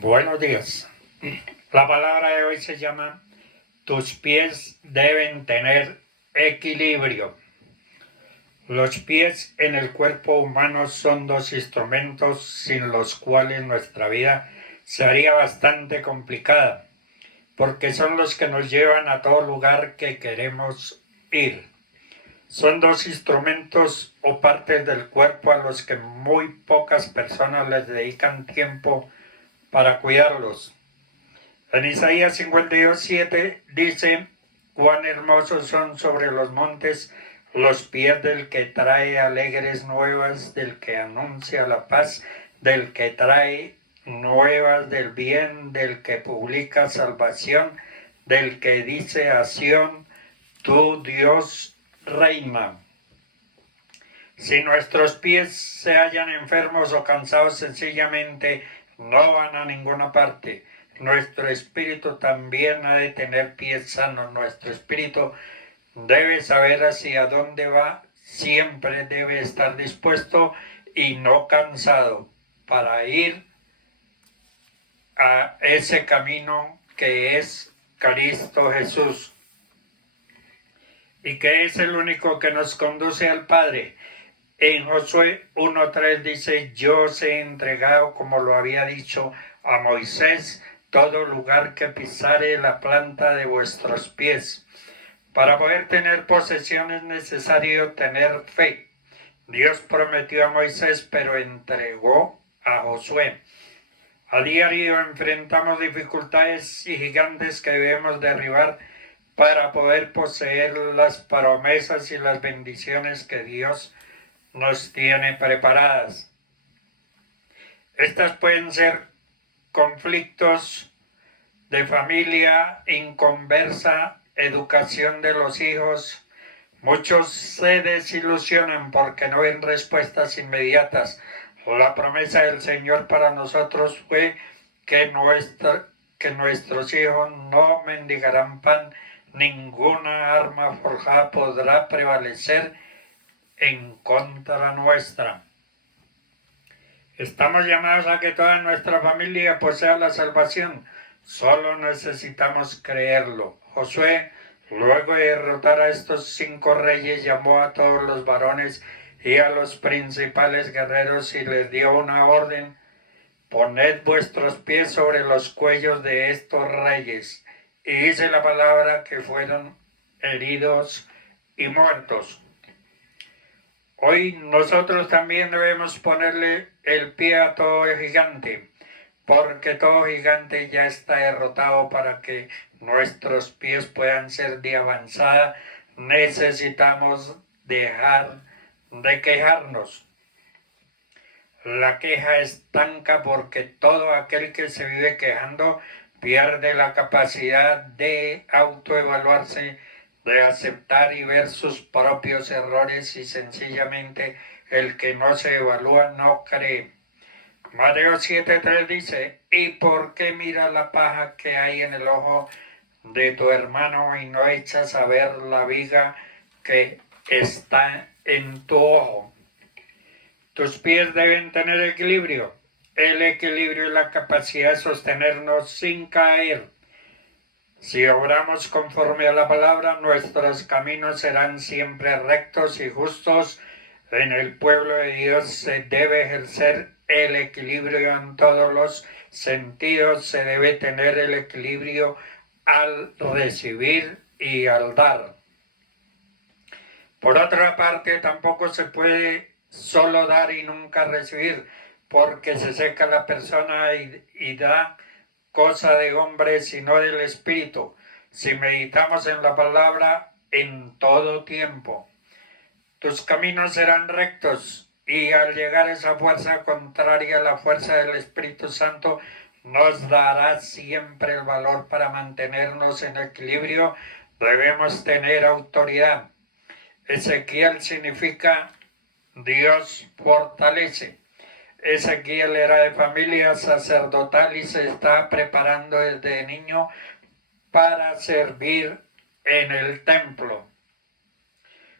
Buenos días. La palabra de hoy se llama tus pies deben tener equilibrio. Los pies en el cuerpo humano son dos instrumentos sin los cuales nuestra vida sería bastante complicada, porque son los que nos llevan a todo lugar que queremos ir. Son dos instrumentos o partes del cuerpo a los que muy pocas personas les dedican tiempo para cuidarlos. En Isaías 52:7 dice: cuán hermosos son sobre los montes los pies del que trae alegres nuevas, del que anuncia la paz, del que trae nuevas del bien, del que publica salvación, del que dice a Sión: tu Dios reina. Si nuestros pies se hallan enfermos o cansados, sencillamente no van a ninguna parte. Nuestro espíritu también ha de tener pies sanos. Nuestro espíritu debe saber hacia dónde va. Siempre debe estar dispuesto y no cansado para ir a ese camino que es Cristo Jesús y que es el único que nos conduce al Padre. En Josué 1:3 dice: yo os he entregado, como lo había dicho a Moisés, todo lugar que pisare la planta de vuestros pies. Para poder tener posesión es necesario tener fe. Dios prometió a Moisés, pero entregó a Josué. A diario enfrentamos dificultades y gigantes que debemos derribar para poder poseer las promesas y las bendiciones que Dios nos tiene preparadas. Estas pueden ser conflictos de familia, inconversa, educación de los hijos. Muchos se desilusionan porque no ven respuestas inmediatas. La promesa del Señor para nosotros fue que nuestros hijos no mendigarán pan, ninguna arma forjada podrá prevalecer en contra nuestra. Estamos llamados a que toda nuestra familia posea la salvación. Solo necesitamos creerlo. Josué, luego de derrotar a estos 5 reyes, llamó a todos los varones y a los principales guerreros y les dio una orden: poned vuestros pies sobre los cuellos de estos reyes. Y dice la palabra que fueron heridos y muertos. Hoy nosotros también debemos ponerle el pie a todo gigante, porque todo gigante ya está derrotado. Para que nuestros pies puedan ser de avanzada, necesitamos dejar de quejarnos. La queja estanca, porque todo aquel que se vive quejando pierde la capacidad de autoevaluarse, de aceptar y ver sus propios errores, y sencillamente el que no se evalúa no cree. Mateo 7:3 dice: ¿y por qué miras la paja que hay en el ojo de tu hermano y no echas a ver la viga que está en tu ojo? Tus pies deben tener equilibrio. El equilibrio es la capacidad de sostenernos sin caer. Si obramos conforme a la palabra, nuestros caminos serán siempre rectos y justos. En el pueblo de Dios se debe ejercer el equilibrio en todos los sentidos. Se debe tener el equilibrio al recibir y al dar. Por otra parte, tampoco se puede solo dar y nunca recibir, porque se seca la persona y da cosa de hombre, sino del espíritu. Si meditamos en la palabra en todo tiempo, tus caminos serán rectos, y al llegar esa fuerza contraria a la fuerza del Espíritu Santo, nos dará siempre el valor para mantenernos en equilibrio. Debemos tener autoridad. Ezequiel significa Dios fortalece. Ezequiel era de familia sacerdotal y se estaba preparando desde niño para servir en el templo.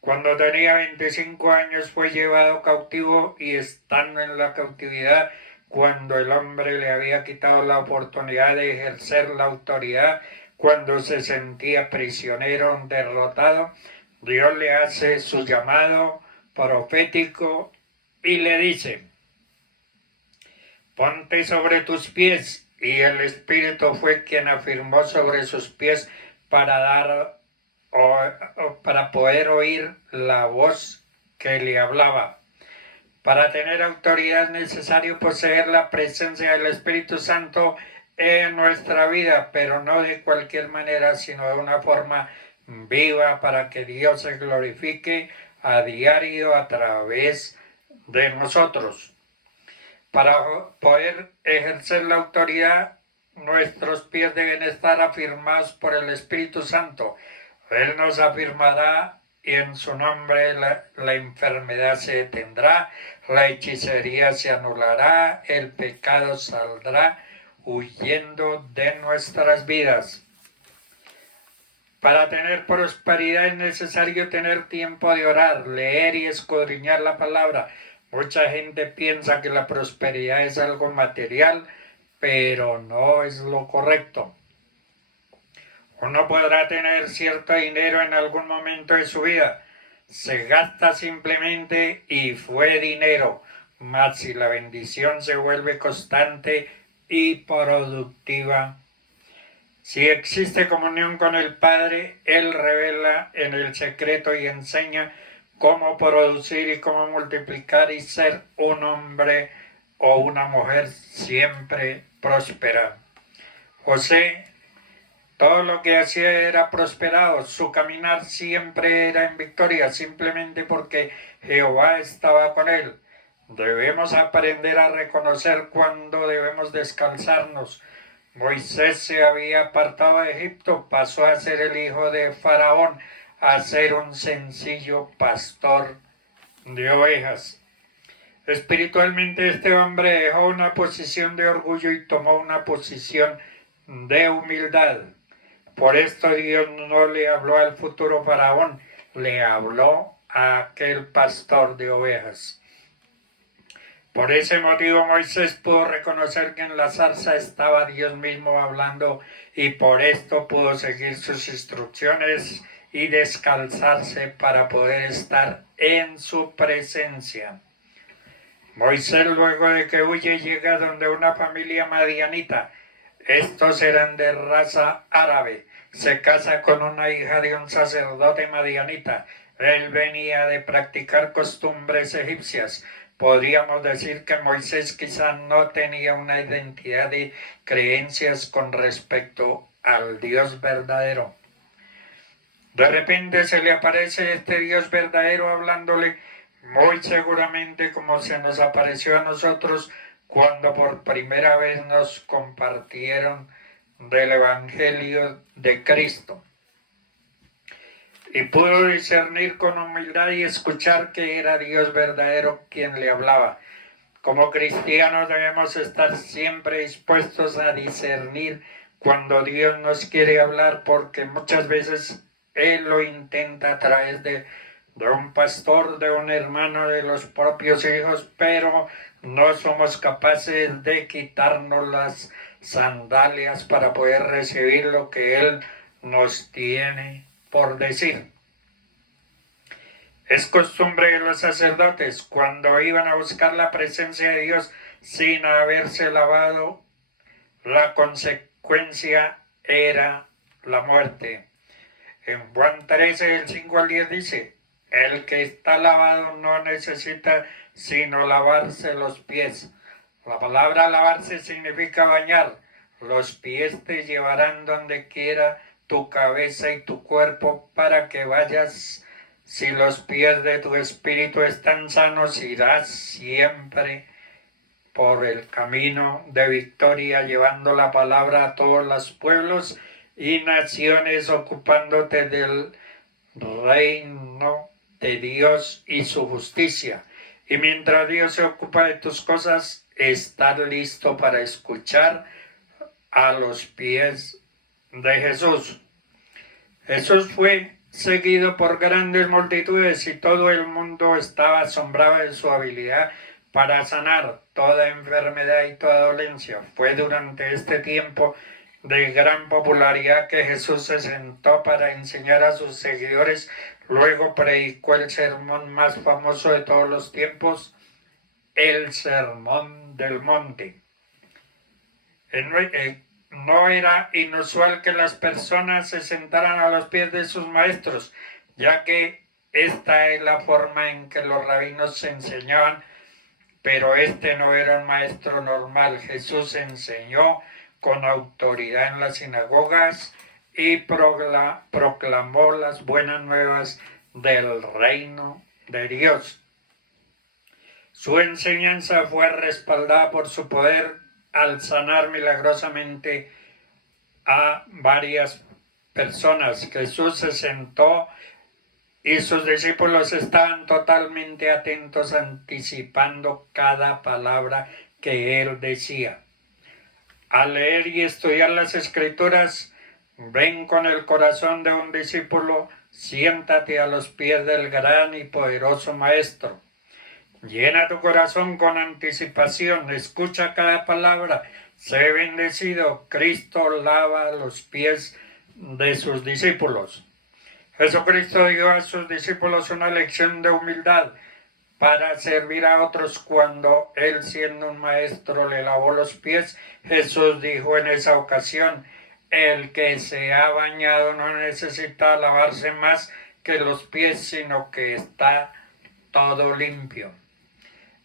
Cuando tenía 25 años fue llevado cautivo, y estando en la cautividad cuando el hombre le había quitado la oportunidad de ejercer la autoridad, cuando se sentía prisionero, derrotado, Dios le hace su llamado profético y le dice: ponte sobre tus pies. Y el Espíritu fue quien afirmó sobre sus pies para para poder oír la voz que le hablaba. Para tener autoridad es necesario poseer la presencia del Espíritu Santo en nuestra vida, pero no de cualquier manera, sino de una forma viva, para que Dios se glorifique a diario a través de nosotros. Para poder ejercer la autoridad, nuestros pies deben estar afirmados por el Espíritu Santo. Él nos afirmará y en su nombre la enfermedad se detendrá, la hechicería se anulará, el pecado saldrá huyendo de nuestras vidas. Para tener prosperidad es necesario tener tiempo de orar, leer y escudriñar la palabra. Mucha gente piensa que la prosperidad es algo material, pero no es lo correcto. Uno podrá tener cierto dinero en algún momento de su vida. Se gasta simplemente y fue dinero. Mas si la bendición se vuelve constante y productiva, si existe comunión con el Padre, Él revela en el secreto y enseña cómo producir y cómo multiplicar y ser un hombre o una mujer siempre próspera. José, todo lo que hacía era prosperado, su caminar siempre era en victoria, simplemente porque Jehová estaba con él. Debemos aprender a reconocer cuándo debemos descansarnos. Moisés se había apartado de Egipto, pasó a ser el hijo de Faraón, a ser un sencillo pastor de ovejas. Espiritualmente este hombre dejó una posición de orgullo y tomó una posición de humildad. Por esto Dios no le habló al futuro faraón, le habló a aquel pastor de ovejas. Por ese motivo Moisés pudo reconocer que en la zarza estaba Dios mismo hablando y por esto pudo seguir sus instrucciones y descalzarse para poder estar en su presencia. Moisés, luego de que huye, llega donde una familia madianita. Estos eran de raza árabe. Se casa con una hija de un sacerdote madianita. Él venía de practicar costumbres egipcias. Podríamos decir que Moisés quizá no tenía una identidad de creencias con respecto al Dios verdadero. De repente se le aparece este Dios verdadero hablándole muy seguramente como se nos apareció a nosotros cuando por primera vez nos compartieron del Evangelio de Cristo. Y pudo discernir con humildad y escuchar que era Dios verdadero quien le hablaba. Como cristianos debemos estar siempre dispuestos a discernir cuando Dios nos quiere hablar, porque muchas veces Él lo intenta a través de un pastor, de un hermano, de los propios hijos, pero no somos capaces de quitarnos las sandalias para poder recibir lo que Él nos tiene por decir. Es costumbre de los sacerdotes, cuando iban a buscar la presencia de Dios sin haberse lavado, la consecuencia era la muerte. En Juan 13, del 5 al 10 dice: el que está lavado no necesita sino lavarse los pies. La palabra lavarse significa bañar. Los pies te llevarán donde quiera tu cabeza y tu cuerpo para que vayas. Si los pies de tu espíritu están sanos, irás siempre por el camino de victoria, llevando la palabra a todos los pueblos y naciones, ocupándote del reino de Dios y su justicia. Y mientras Dios se ocupa de tus cosas, estar listo para escuchar a los pies de Jesús. Jesús fue seguido por grandes multitudes y todo el mundo estaba asombrado de su habilidad para sanar toda enfermedad y toda dolencia. Fue durante este tiempo de gran popularidad que Jesús se sentó para enseñar a sus seguidores. Luego predicó el sermón más famoso de todos los tiempos, el Sermón del Monte. No era inusual que las personas se sentaran a los pies de sus maestros, ya que esta es la forma en que los rabinos se enseñaban, pero este no era un maestro normal. Jesús enseñó con autoridad en las sinagogas y proclamó las buenas nuevas del reino de Dios. Su enseñanza fue respaldada por su poder al sanar milagrosamente a varias personas. Jesús se sentó y sus discípulos estaban totalmente atentos, anticipando cada palabra que él decía. Al leer y estudiar las Escrituras, ven con el corazón de un discípulo, siéntate a los pies del gran y poderoso Maestro. Llena tu corazón con anticipación, escucha cada palabra, sé bendecido. Cristo lava los pies de sus discípulos. Jesucristo dio a sus discípulos una lección de humildad para servir a otros. Cuando él, siendo un maestro, le lavó los pies, Jesús dijo en esa ocasión: el que se ha bañado no necesita lavarse más que los pies, sino que está todo limpio.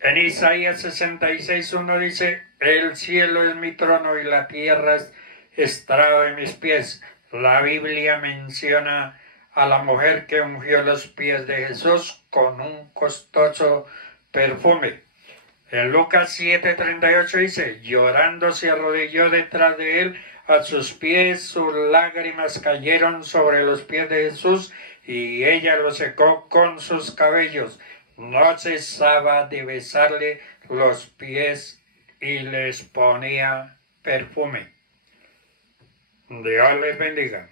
En Isaías 66:1 dice: el cielo es mi trono y la tierra es estrado de mis pies. La Biblia menciona a la mujer que ungió los pies de Jesús con un costoso perfume. En Lucas 7:38 dice: llorando se arrodilló detrás de él a sus pies, sus lágrimas cayeron sobre los pies de Jesús y ella lo secó con sus cabellos. No cesaba de besarle los pies y les ponía perfume. Dios les bendiga.